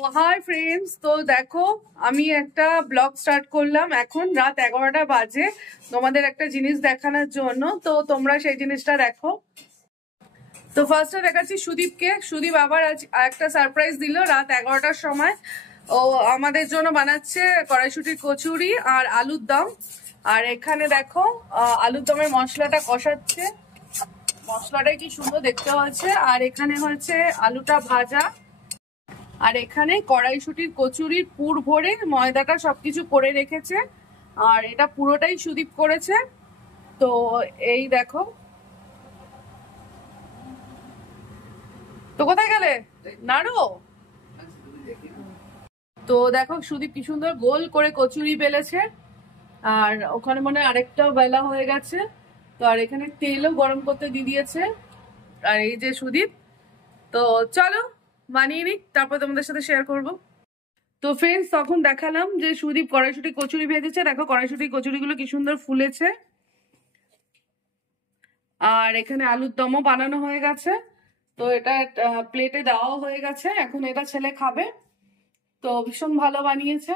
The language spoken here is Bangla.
হাই ফ্রেন্ডস, তো দেখো আমি একটা ব্লগ স্টার্ট করলাম। এখন রাত 11টা বাজে তোমাদের একটা জিনিস দেখানোর জন্য। তো তোমরা সেই জিনিসটা দেখো। তো ফার্স্টে দেখাচ্ছি সুদীপকে। সুদীপ আবার আজ একটা সারপ্রাইজ দিল রাত 11টার সময়। ও আমাদের জন্য বানাচ্ছে কড়াইশুটির কচুরি আর আলুর দম। আর এখানে দেখো আলুর দমের মশলাটা কষাচ্ছে। মশলাটাই কি সুন্দর দেখতে হচ্ছে। আর এখানে হচ্ছে আলুটা ভাজা। আর এখানে কড়াইশুটির কচুরির পুর ভরে ময়দাটা সবকিছু করে রেখেছে। আর এটা পুরোটাই সুদীপ করেছে। তো এই দেখো। তো কোথায় গেলে নাড়ো? তো দেখো সুদীপ কি সুন্দর গোল করে কচুরি বেলেছে। আর ওখানে মনে হয় আরেকটাও বেলা হয়ে গেছে। তো আর এখানে তেলও গরম করতে দিয়ে দিয়েছে। আর এই যে সুদীপ। তো চলো বানিয়ে নিক, তারপর তোমাদের সাথে শেয়ার করবো। তো ফ্রেন্ডস, তখন দেখালাম যে সুদীপ কড়াইশুটি কচুরি ভেজেছে। দেখো কড়াইশুটি কচুরিগুলো কি সুন্দর ফুলেছে। আর এখানে আলুর দমও বানানো হয়ে গেছে। তো এটা প্লেটে দেওয়াও হয়ে গেছে। এখন এটা ছেলে খাবে। তো ভীষণ ভালো বানিয়েছে।